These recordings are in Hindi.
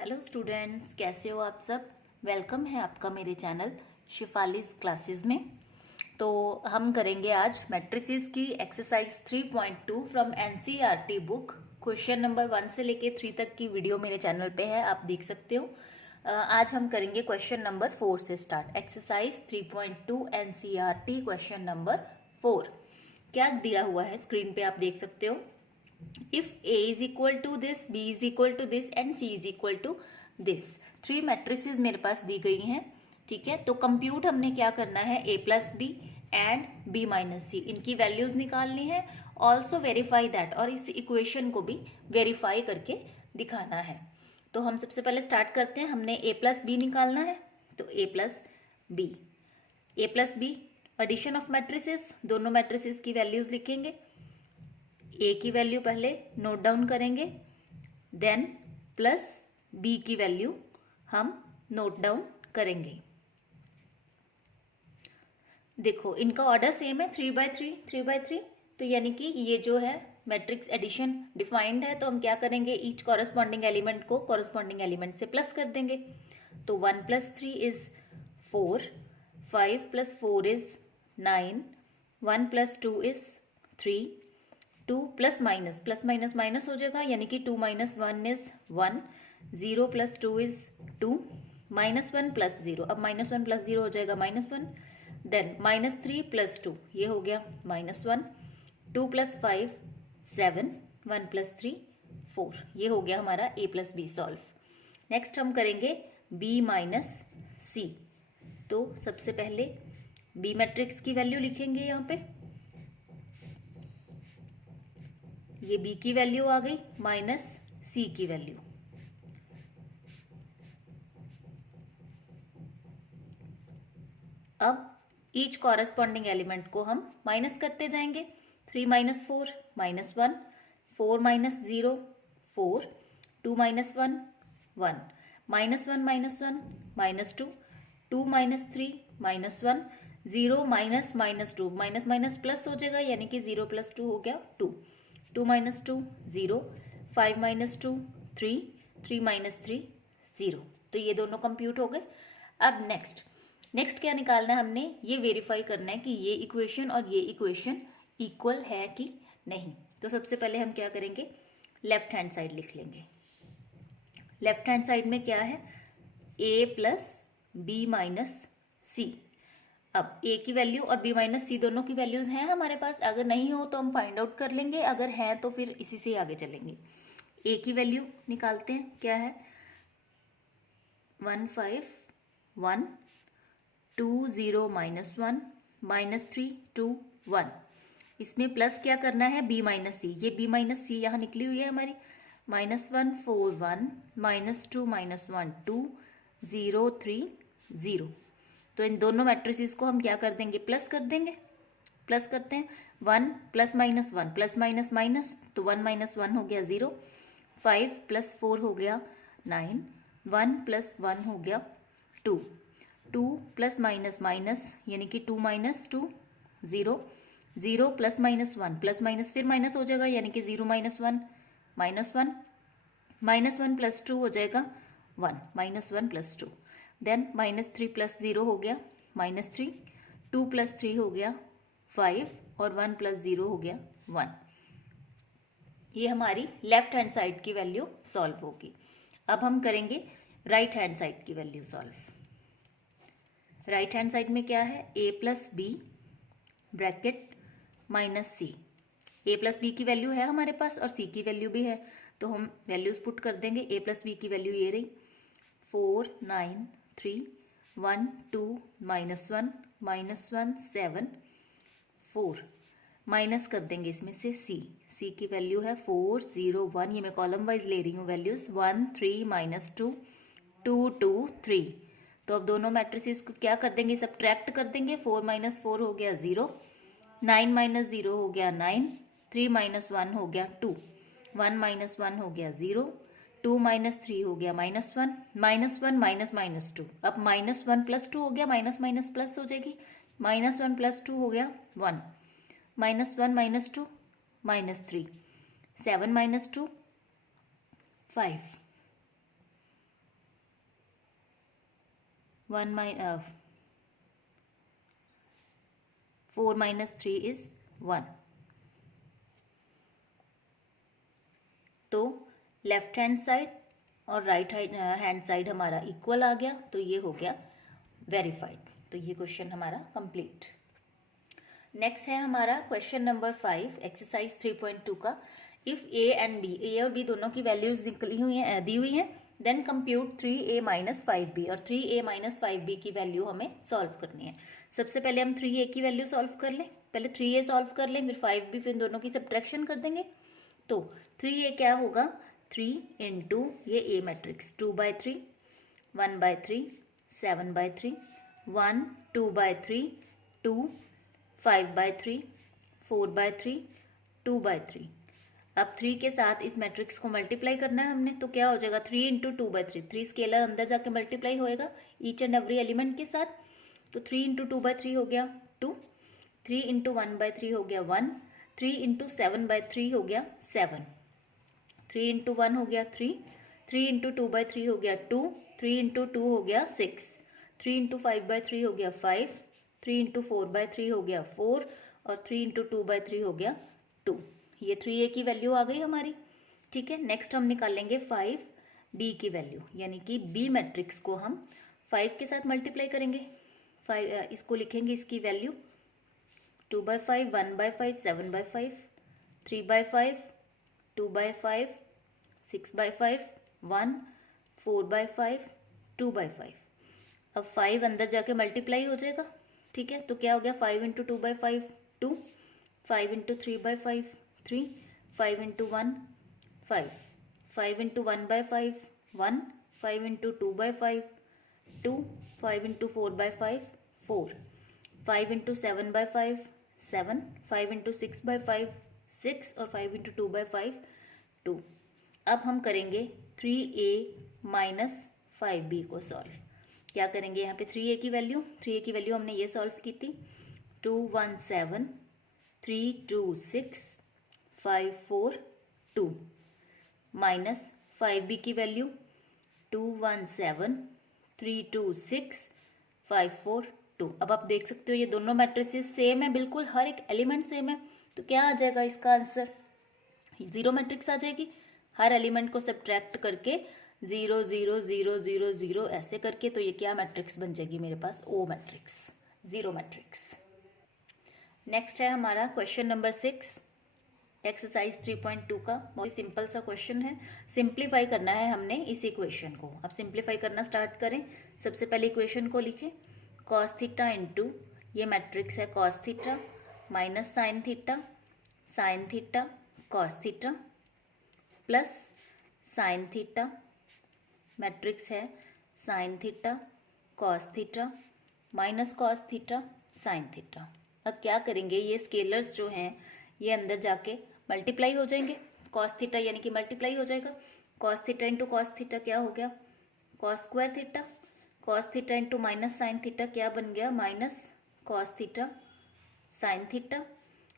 हेलो स्टूडेंट्स, कैसे हो आप सब। वेलकम है आपका मेरे चैनल शिफालीज क्लासेस में। तो हम करेंगे आज मैट्रिसेस की exercise 3.2 from NCERT book. Question number 1 से लेके 3 तक की वीडियो मेरे चैनल पे है, आप देख सकते हो। आज हम करेंगे क्वेश्चन नंबर 4 से start. Exercise 3.2 NCERT question number 4। क्या दिया हुआ है स्क्रीन पे आप देख सकते हो। if A is equal to this, B is equal to this and C is equal to this, 3 matrices मेरे पास दी गई हैं। ठीक है, तो कंप्यूट हमने क्या करना है, A plus B and B minus C, इनकी वैल्यूज निकालनी है। ऑल्सो वेरीफाई दैट, और इस इक्वेशन को भी वेरीफाई करके दिखाना है। तो हम सबसे पहले स्टार्ट करते हैं। हमने A प्लस बी निकालना है, तो A plus B addition of matrices, दोनों मैट्रिसेस की वैल्यूज लिखेंगे। ए की वैल्यू पहले नोट डाउन करेंगे, देन प्लस बी की वैल्यू हम नोट डाउन करेंगे। देखो इनका ऑर्डर सेम है, 3/3 तो यानी कि ये जो है मैट्रिक्स एडिशन डिफाइंड है, तो हम क्या करेंगे, ईच कॉरस्पॉन्डिंग एलिमेंट को कॉरस्पॉन्डिंग एलिमेंट से प्लस कर देंगे। तो 1 + 3 is 4, 5 + 4 is 9, 1 + 2 is 3, 2 plus minus minus हो जाएगा, यानी कि 2 - 1 इज 1, 0 + 2 इज 2, -1 + 0, अब -1 + 0 हो जाएगा -1, देन -3 + 2 ये हो गया -1, 2 + 5 7, 1 + 3 4, ये हो गया हमारा A + B सॉल्व। नेक्स्ट हम करेंगे B - C। तो सबसे पहले B मैट्रिक्स की वैल्यू लिखेंगे यहाँ पे, ये B की वैल्यू आ गई माइनस C की वैल्यू। अब ईच कॉरस्पॉन्डिंग एलिमेंट को हम माइनस करते जाएंगे। 3 - 4 -1, 4 - 0 4, 2 - 1 1, -1 -1 -2, 2 - 3 -1, 0 -2 माइनस प्लस हो जाएगा, यानी कि 0 + 2 हो गया 2, 2 - 2 0, 5 - 2 3, 3 - 3 0। तो ये दोनों कंप्यूट हो गए। अब नेक्स्ट क्या निकालना है, हमने ये वेरीफाई करना है कि ये इक्वेशन और ये इक्वेशन इक्वल है कि नहीं। तो सबसे पहले हम क्या करेंगे, लेफ्ट हैंड साइड लिख लेंगे। लेफ्ट हैंड साइड में क्या है, A + B - C। अब A की वैल्यू और B - C दोनों की वैल्यूज हैं हमारे पास, अगर नहीं हो तो हम फाइंड आउट कर लेंगे, अगर है तो फिर इसी से आगे चलेंगे। A की वैल्यू निकालते हैं, क्या है 1 5 1 2 0 -1 -3 2 1। इसमें प्लस क्या करना है, B - C, ये B - C यहाँ निकली हुई है हमारी। -1 4 1 -2 -1 2 0 3 0। तो इन दोनों मैट्रिसेस को हम क्या कर देंगे, प्लस कर देंगे। प्लस करते हैं, 1 + -1 प्लस माइनस माइनस, तो 1 - 1 हो गया 0, 5 + 4 हो गया 9, 1 + 1 हो गया 2, 2 + माइनस यानी कि 2 - 2 0, 0 + -1 प्लस माइनस फिर माइनस हो जाएगा, यानी कि 0 - 1 -1, -1 + 2 हो जाएगा 1, -1 + 2, देन -3 + 0 हो गया -3, 2 + 3 हो गया 5 और 1 + 0 हो गया 1। ये हमारी लेफ्ट हैंड साइड की वैल्यू सॉल्व होगी। अब हम करेंगे राइट हैंड साइड की value solve. Right hand side में क्या है, A + B bracket -C। A + B की वैल्यू है हमारे पास और C की वैल्यू भी है, तो हम वैल्यूज पुट कर देंगे। A + B की वैल्यू ये रही 4 9 3 1 2 -1 -1 7 4, माइनस कर देंगे इसमें से C की वैल्यू है 4 0 1, ये मैं कॉलम वाइज ले रही हूँ वैल्यूज, 1 3 -2 2 2 3। तो अब दोनों मैट्रिसेस को क्या कर देंगे, सब्ट्रैक्ट कर देंगे। 4 - 4 हो गया 0, 9 - 0 हो गया 9, 3 - 1 हो गया 2, 1 - 1 हो गया 0, 2 - 3 हो गया -1, -1 -2, अब -1 + 2 हो गया, माइनस माइनस प्लस हो जाएगी, -1 + 2 हो गया 1, -1 -2 -3, 7 - 2 5, 4 माइनस 3 इज 1। तो लेफ्ट हैंड साइड और राइट हैंड साइड हमारा इक्वल आ गया, तो ये हो गया वेरीफाइड। तो ये क्वेश्चन हमारा कंप्लीट। नेक्स्ट है हमारा क्वेश्चन नंबर 5 एक्सरसाइज 3.2 का। इफ ए एंड बी, ए और बी दोनों की वैल्यूज निकली हुई हैं, दी हुई हैं, then compute 3a minus 5b, और 3a माइनस 5b की वैल्यू हमें सॉल्व करनी है। सबसे पहले हम 3a की वैल्यू सॉल्व कर लें, पहले 3a सॉल्व कर लें, फिर 5b, फिर दोनों की सब्ट्रैक्शन कर देंगे। तो 3a क्या होगा, 3 इंटू ये a मैट्रिक्स 2/3, 1/3, 7/3, 1, 2/3, 2, 5/3, 4/3, 2/3। अब 3 के साथ इस मैट्रिक्स को मल्टीप्लाई करना है हमने, तो क्या हो जाएगा 3 इंटू 2/3, 3 स्केलर अंदर जाके मल्टीप्लाई होएगा ईच एंड एवरी एलिमेंट के साथ। तो 3 इंटू 2/3 हो गया 2, 3 इंटू 1/3 हो गया 1, 3 इंटू 7/3 हो गया 7, 3 इंटू 1 हो गया 3, 3 इंटू 2/3 हो गया 2, 3 इंटू 2 हो गया 6, 3 इंटू 5/3 हो गया 5, 3 इंटू 4/3 हो गया 4, और 3 इंटू 2/3 हो गया 2। ये 3a की वैल्यू आ गई हमारी। ठीक है, नेक्स्ट हम निकालेंगे 5b की वैल्यू, यानी कि b मैट्रिक्स को हम 5 के साथ मल्टीप्लाई करेंगे। 5 इसको लिखेंगे, इसकी वैल्यू 2/5, 1/5, 7/5, 3/5, 2/5, 6/5, 1, 4/5, 2/5। अब 5 अंदर जाके मल्टीप्लाई हो जाएगा। ठीक है, तो क्या हो गया 5 into 2/5 2, 5 into 3/5 3, 5 into 1 5, 5 into 1/5 1, 5 into 2/5 2, 5 into 4/5 4, 5 into 7/5 7, 5 into 6/5 6, और 5 इंटू 2/5 2। अब हम करेंगे 3a माइनस 5b को सॉल्व। क्या करेंगे यहाँ पे 3a की वैल्यू, 3a की वैल्यू हमने ये सॉल्व की थी 2 1 7 3 2 6 5 4 2, माइनस 5b की वैल्यू 2 1 7 3 2 6 5 4 2। अब आप देख सकते हो ये दोनों मैट्रिसेस सेम है, बिल्कुल हर एक एलिमेंट सेम है, तो क्या आ जाएगा इसका आंसर, 0 मैट्रिक्स आ जाएगी। हर एलिमेंट को सब्ट्रैक्ट करके 0 0 0 0 0 ऐसे करके, तो ये क्या मैट्रिक्स बन जाएगी मेरे पास, ओ मैट्रिक्स, 0 मैट्रिक्स। नेक्स्ट है हमारा क्वेश्चन नंबर 6 एक्सरसाइज 3.2 का। बहुत सिंपल सा क्वेश्चन है, सिंप्लीफाई करना है हमने इस इक्वेशन को। अब सिंप्लीफाई करना स्टार्ट करें। सबसे पहले इक्वेशन को लिखें, कॉस थीटा इंटू ये मैट्रिक्स है cos theta minus sine theta cos theta plus sine theta, matrix है sine theta cos theta minus cos theta sine theta. अब क्या करेंगे, ये स्केलर्स जो हैं ये अंदर जाके मल्टीप्लाई हो जाएंगे, कॉस थीटा यानी कि मल्टीप्लाई हो जाएगा, cos theta into cos theta क्या हो गया cos square theta, cos theta into minus sine theta क्या बन गया minus cos theta sine theta,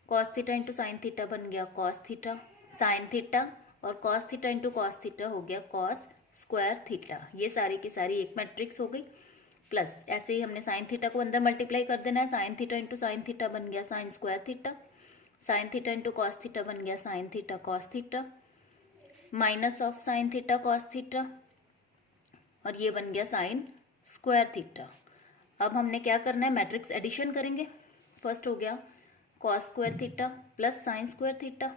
cos theta into sine theta बन गया कॉस थीटा साइन थीटा, और cos theta into cos theta हो गया कॉस स्क्वायर थीटा। ये सारी की सारी एक मैट्रिक्स हो गई। प्लस ऐसे ही हमने साइन थीटा को अंदर मल्टीप्लाई कर देना है, sine theta into sine theta बन गया sign square theta, sine theta into cos theta बन गया sign theta cos theta, minus of sine theta cos theta, और ये बन गया साइन स्क्वायर थीटा। अब हमने क्या करना है, मैट्रिक्स एडिशन करेंगे। फर्स्ट हो गया cos square theta plus sine square theta.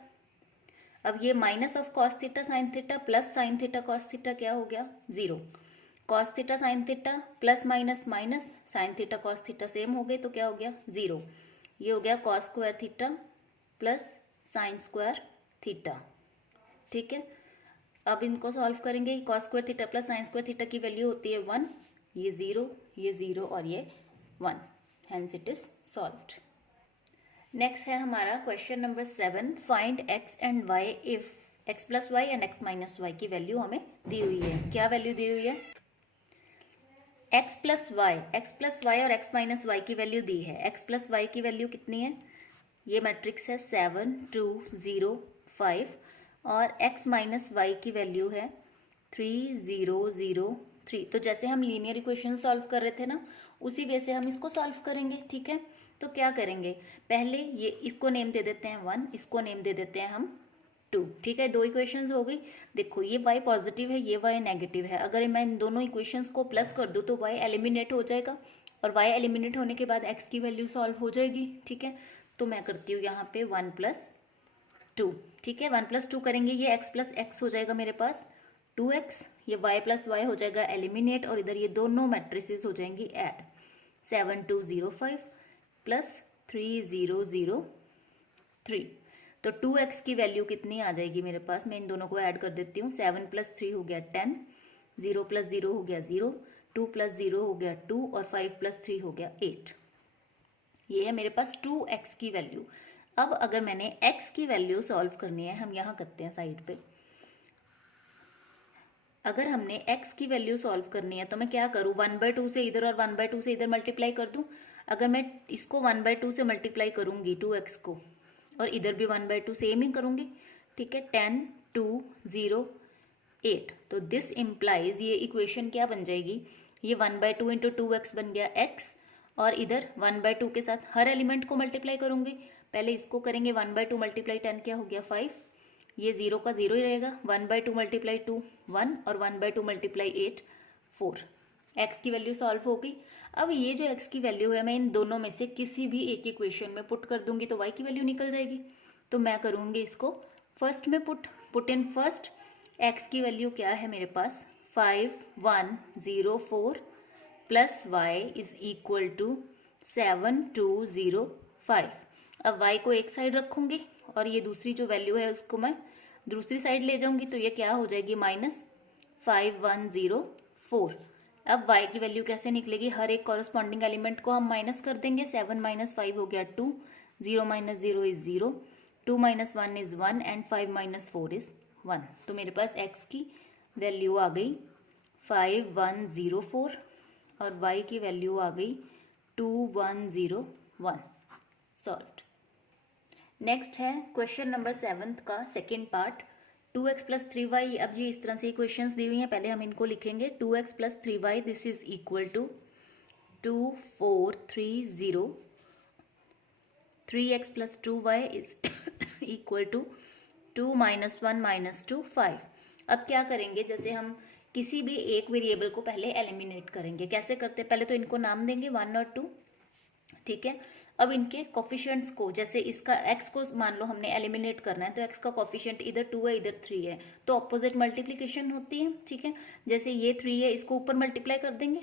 अब ये minus of cos theta sine theta plus sine theta cos theta क्या हो गया 0, cos theta sine theta plus minus minus sine theta cos theta same हो गए, तो क्या हो गया 0। ये हो गया cos square theta plus sine square theta. ठीक है, अब इनको सॉल्व करेंगे। Cos square theta plus sine square theta की वैल्यू होती है 1, ये 0 और ये 1, hence it is solved. Next है हमारा question number 7, find x and y if x plus y and x minus y की वैल्यू हमें दी हुई है। क्या वैल्यू दी हुई है, x प्लस वाई और x माइनस वाई की वैल्यू दी है। x प्लस वाई की वैल्यू कितनी है, ये मैट्रिक्स है 7 2 0 5, और x माइनस वाई की वैल्यू है 3 0 0 3। तो जैसे हम लीनियर इक्वेशन सॉल्व कर रहे थे ना, उसी वे से हम इसको सॉल्व करेंगे। ठीक है, तो क्या करेंगे, पहले ये इसको नेम दे देते हैं 1, इसको नेम दे देते हैं हम 2। ठीक है, 2 इक्वेशंस हो गई। देखो ये y पॉजिटिव है, ये y नेगेटिव है। अगर मैं इन दोनों इक्वेशंस को प्लस कर दूँ तो y एलिमिनेट हो जाएगा, और y एलिमिनेट होने के बाद x की वैल्यू सॉल्व हो जाएगी। ठीक है, तो मैं करती हूँ यहाँ पे 1 + 2। ठीक है, 1 + 2 करेंगे, ये x + x हो जाएगा मेरे पास 2x, ये y + y हो जाएगा एलिमिनेट, और इधर ये दोनों मैट्रिसेस हो जाएंगी ऐड। 7205 + 3003। तो 2x की वैल्यू कितनी आ जाएगी मेरे पास, मैं इन दोनों को ऐड कर देती हूँ। 7 + 3 हो गया 10, 0 + 0 हो गया 0, 2 + 0 हो गया 2, और 5 + 3 हो गया 8। ये है मेरे पास 2x की वैल्यू। अब अगर मैंने x की वैल्यू सॉल्व करनी है, हम यहाँ करते हैं साइड पे। अगर हमने x की वैल्यू सॉल्व करनी है तो मैं क्या करूँ, 1/2 से इधर और 1/2 से इधर मल्टीप्लाई कर दूँ। अगर मैं इसको 1/2 से मल्टीप्लाई करूँगी 2x को, और इधर भी 1/2 सेम ही करूँगी। ठीक है, 10 2 0 8। तो दिस इम्प्लाइज, ये इक्वेशन क्या बन जाएगी, ये 1/2 इंटू 2x बन गया x, और इधर 1/2 के साथ हर एलिमेंट को मल्टीप्लाई करूँगी। पहले इसको करेंगे 1/2 × 10 क्या हो गया 5, ये 0 का 0 ही रहेगा। 1/2 × 2 1, और 1/2 × 8 4। x की वैल्यू सॉल्व हो गई। अब ये जो x की वैल्यू है, मैं इन दोनों में से किसी भी एक इक्वेशन में पुट कर दूंगी तो y की वैल्यू निकल जाएगी। तो मैं करूँगी इसको फर्स्ट में पुट इन फर्स्ट। x की वैल्यू क्या है मेरे पास, 5104 plus y is equal to 7205। अब y को एक साइड रखूंगी, और ये दूसरी जो वैल्यू है उसको मैं दूसरी साइड ले जाऊंगी, तो ये क्या हो जाएगी -5104। अब y की वैल्यू कैसे निकलेगी, हर एक कॉरस्पॉन्डिंग एलिमेंट को हम माइनस कर देंगे। 7 - 5 हो गया 2, 0 - 0 इज 0, 2 - 1 इज 1, एंड 5 - 4 इज 1। तो मेरे पास x की वैल्यू आ गई 5104, और y की वैल्यू आ गई 2101। सॉल्व्ड। नेक्स्ट है क्वेश्चन नंबर 7 का सेकेंड पार्ट, 2x + 3y। अब ये इस तरह से इक्वेशंस दी हुई हैं, पहले हम इनको लिखेंगे। 2x + 3y this is equal to 2430। 3x + 2y is equal to 2 - 1 - 2 5। अब क्या करेंगे, जैसे हम किसी भी एक वेरिएबल को पहले एलिमिनेट करेंगे। कैसे करते हैं, पहले तो इनको नाम देंगे 1 और 2। ठीक है, अब इनके कोफिशिएंट्स को, जैसे इसका x को मान लो हमने एलिमिनेट करना है, तो x का कोफिशिएंट इधर 2 है इधर 3 है, तो ऑपोजिट मल्टीप्लिकेशन होती है। ठीक है, जैसे ये 3 है, इसको ऊपर मल्टीप्लाई कर देंगे,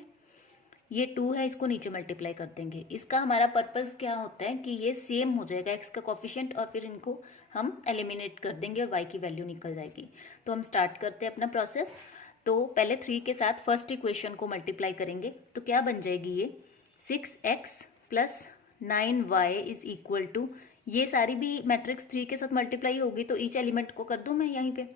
ये 2 है, इसको नीचे मल्टीप्लाई कर देंगे। इसका हमारा पर्पस क्या होता है कि ये सेम हो जाएगा x का कोफिशिएंट, और फिर इनको हम एलिमिनेट कर देंगे और y की वैल्यू निकल जाएगी। तो हम स्टार्ट करते हैं अपना प्रोसेस। तो पहले 3 के साथ फर्स्ट इक्वेशन को मल्टीप्लाई करेंगे, तो क्या बन जाएगी, ये 6x + 9y is equal to, ये सारी भी मैट्रिक्स 3 के साथ मल्टीप्लाई होगी, तो ईच एलिमेंट को कर दूं मैं यहीं पे।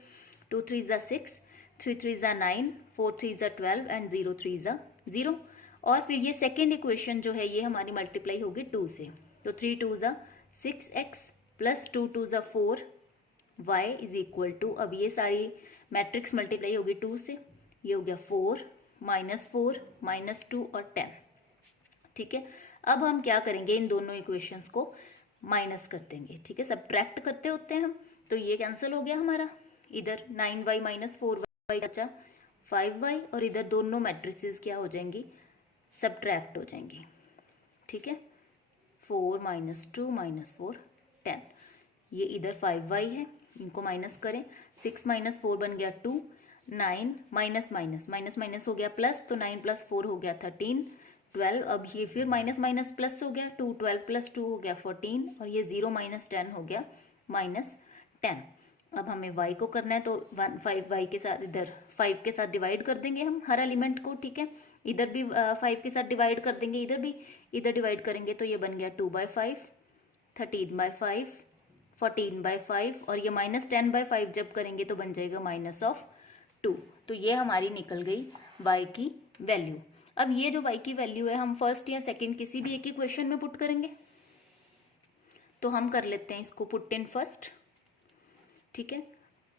2 3 = 6, 3 3 = 9, 4 3 = 12, एंड 0 3 = 0। और फिर ये सेकेंड इक्वेशन जो है ये हमारी मल्टीप्लाई होगी 2 से, तो 3 2 = 6x + 2 2 = 4y is equal to, अब ये सारी मैट्रिक्स मल्टीप्लाई होगी 2 से, ये हो गया 4 -4 -2 और 10। ठीक है, अब हम क्या करेंगे, इन दोनों इक्वेशंस को माइनस कर देंगे। ठीक है, सब्ट्रैक्ट करते होते हैं हम, तो ये कैंसिल हो गया हमारा। इधर 9y - 4y बचा 5y, और इधर दोनों मैट्रिसेस क्या हो जाएंगी, सब्ट्रैक्ट हो जाएंगी। ठीक है, 4 - 2 - 4 10, ये इधर 5y है, इनको माइनस करें। 6 - 4 बन गया 2, 9 माइनस माइनस हो गया प्लस, तो 9 + 4 हो गया 13, 12। अब ये फिर माइनस माइनस प्लस हो गया 2, 12 + 2 हो गया 14, और ये 0 - 10 हो गया -10। अब हमें y को करना है, तो 5y के साथ, इधर 5 के साथ डिवाइड कर देंगे हम हर एलिमेंट को। ठीक है, इधर भी 5 के साथ डिवाइड कर देंगे, इधर भी, इधर डिवाइड करेंगे, तो ये बन गया 2/5, 13/5, 14/5, और ये -10/5 जब करेंगे तो बन जाएगा -2। तो ये हमारी निकल गई y की वैल्यू। अब ये जो y की वैल्यू है हम फर्स्ट या सेकंड किसी भी एक इक्वेशन में पुट करेंगे, तो हम कर लेते हैं इसको पुट इन फर्स्ट। ठीक है,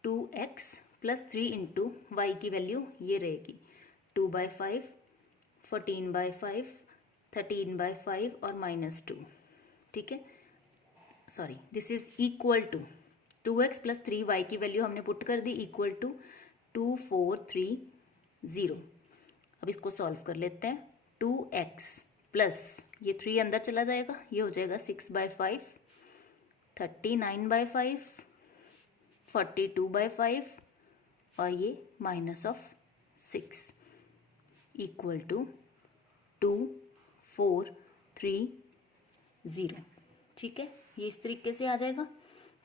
2x + 3 इंटू y की वैल्यू ये रहेगी 2/5, 14/5, 13/5 और -2, ठीक है। Sorry, this is equal to 2x plus 3y की वैल्यू हमने पुट कर दी इक्वल टू 2430। अब इसको सॉल्व कर लेते हैं। 2x प्लस ये 3 अंदर चला जाएगा, ये हो जाएगा 6/5, 39/5, 42/5 और ये -6 इक्वल टू 2430, ठीक है। ये इस तरीके से आ जाएगा,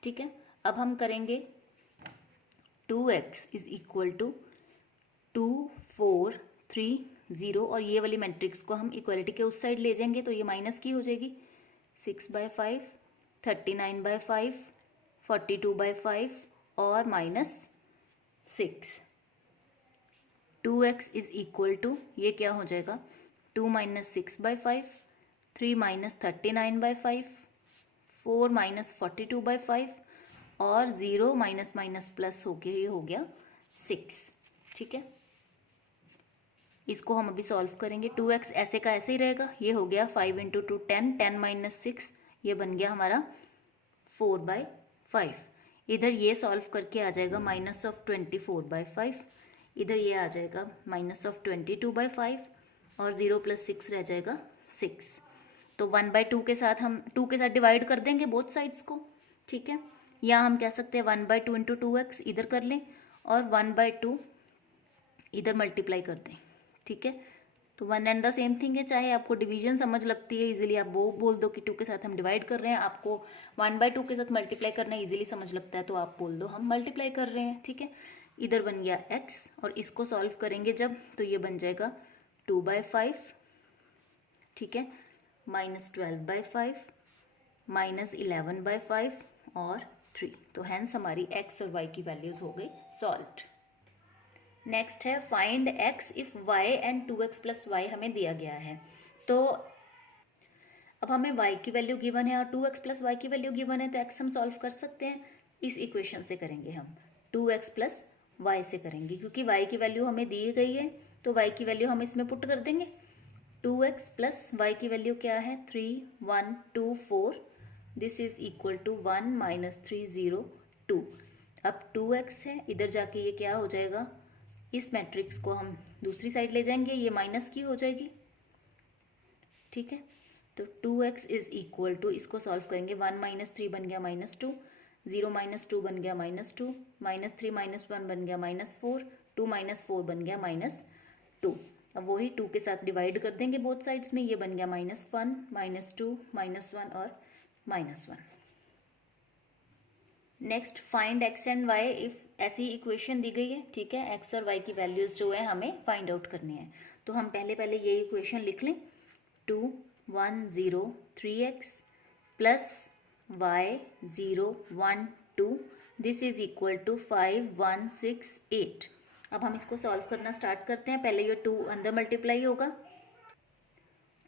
ठीक है। अब हम करेंगे 2x इज इक्वल टू 2430 और ये वाली मैट्रिक्स को हम इक्वलिटी के उस साइड ले जाएंगे तो ये माइनस की हो जाएगी। 6/5, 39/5, 42/5 और -6। 2x इज इक्वल टू ये क्या हो जाएगा 2 - 6/5, 3 - 39/5, 4 - 42/5 और 0 माइनस प्लस हो गया, ये हो गया 6, ठीक है। इसको हम अभी सॉल्व करेंगे। 2x ऐसे का ऐसे ही रहेगा, ये हो गया 5 × 2 10, 10 - 6 ये बन गया हमारा 4/5। इधर ये सॉल्व करके आ जाएगा -24/5, इधर ये आ जाएगा -22/5 और 0 + 6 रह जाएगा 6। तो 1/2 के साथ हम 2 के साथ डिवाइड कर देंगे बोथ साइड्स को, ठीक है। या हम कह सकते हैं 1/2 × 2x इधर कर लें और 1/2 इधर मल्टीप्लाई कर दें, ठीक है। तो 1 एंड द सेम थिंग है। चाहे आपको डिवीजन समझ लगती है इजीली, आप वो बोल दो कि 2 के साथ हम डिवाइड कर रहे हैं, आपको 1/2 के साथ मल्टीप्लाई करना इजीली समझ लगता है तो आप बोल दो हम मल्टीप्लाई कर रहे हैं, ठीक है। इधर बन गया x और इसको सॉल्व करेंगे जब तो ये बन जाएगा 2/5, ठीक है, -12/5, -11/5 और 3। तो हैंस हमारी x और y की वैल्यूज हो गई सॉल्व्ड। नेक्स्ट है find x if y and 2x + y हमें दिया गया है। तो अब हमें y की वैल्यू गिवन है और 2x + y की वैल्यू गिवन है, तो x हम सॉल्व कर सकते हैं। इस इक्वेशन से करेंगे हम 2x + y से करेंगे, क्योंकि y की वैल्यू हमें दी गई है तो y की वैल्यू हम इसमें पुट कर देंगे। 2x + y की वैल्यू क्या है 3124, दिस इज इक्वल टू 1 - 302। अब 2x है, इधर जाके ये क्या हो जाएगा, इस मैट्रिक्स को हम दूसरी साइड ले जाएंगे, ये माइनस की हो जाएगी, ठीक है। तो 2x इज इक्वल टू, इसको सॉल्व करेंगे, 1 - 3 बन गया -2, 0 - 2 बन गया -2, -3 - 1 बन गया -4, 2 - 4 बन गया -2। अब वही 2 के साथ डिवाइड कर देंगे बोथ साइड्स में, ये बन गया -1, -2, -1 और -1। Next find x and y if ऐसी इक्वेशन दी गई है, ठीक है। x और y की वैल्यूज जो है हमें फाइंड आउट करनी है, तो हम पहले ये इक्वेशन लिख लें। 2103x plus y 012 this is equal to 5168। अब हम इसको सॉल्व करना स्टार्ट करते हैं। पहले ये 2 अंदर मल्टीप्लाई होगा,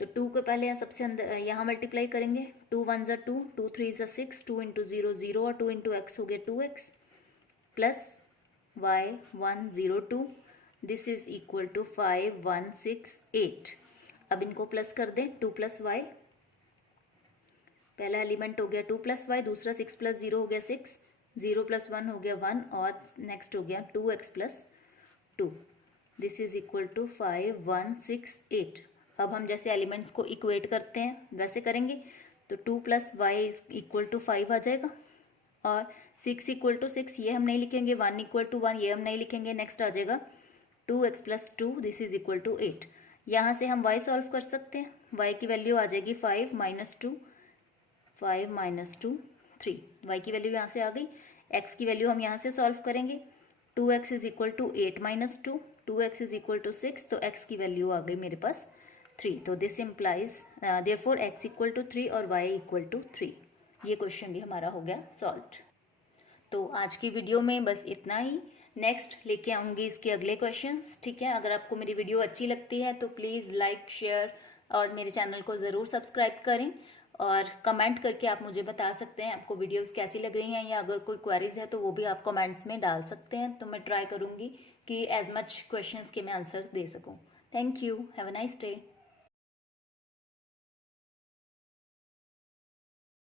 तो 2 को पहले सबसे अंदर यहाँ मल्टीप्लाई करेंगे। 2 × 1 = 2, 2 × 3 = 6, 2 × 0 0 और 2 × x हो गया 2x plus y 102 this is equal to 5168। अब इनको प्लस कर दें, 2 + y, पहला एलिमेंट हो गया 2 + y, दूसरा 6 + 0 हो गया 6, 0 + 1 हो गया 1 और नेक्स्ट हो गया 2x + 2 this is equal to 5168। अब हम जैसे एलिमेंट्स को इक्वेट करते हैं वैसे करेंगे, तो 2 + y इज इक्वल टू 5 आ जाएगा और 6 = 6 ये हम नहीं लिखेंगे, 1 = 1 ये हम नहीं लिखेंगे। नेक्स्ट आ जाएगा 2x + 2 this is equal to 8। यहाँ से हम y सॉल्व कर सकते हैं, y की वैल्यू आ जाएगी 5 - 2, 5 - 2 3, y की वैल्यू यहाँ से आ गई। x की वैल्यू हम यहाँ से सॉल्व करेंगे, 2x is equal to 8 - 2, 2x is equal to 6, तो x की वैल्यू आ गई मेरे पास 3। तो this implies therefore x equal to 3 और y इक्वल टू 3। ये क्वेश्चन भी हमारा हो गया सॉल्व्ड। तो आज की वीडियो में बस इतना ही। नेक्स्ट लेके आऊँगी इसके अगले क्वेश्चंस, ठीक है। अगर आपको मेरी वीडियो अच्छी लगती है तो प्लीज़ लाइक, शेयर और मेरे चैनल को ज़रूर सब्सक्राइब करें और कमेंट करके आप मुझे बता सकते हैं आपको वीडियोस कैसी लग रही हैं, या अगर कोई क्वेरीज है तो वो भी आप कमेंट्स में डाल सकते हैं। तो मैं ट्राई करूँगी कि एज मच क्वेश्चंस के मैं आंसर दे सकूँ। Thank you, have a nice day.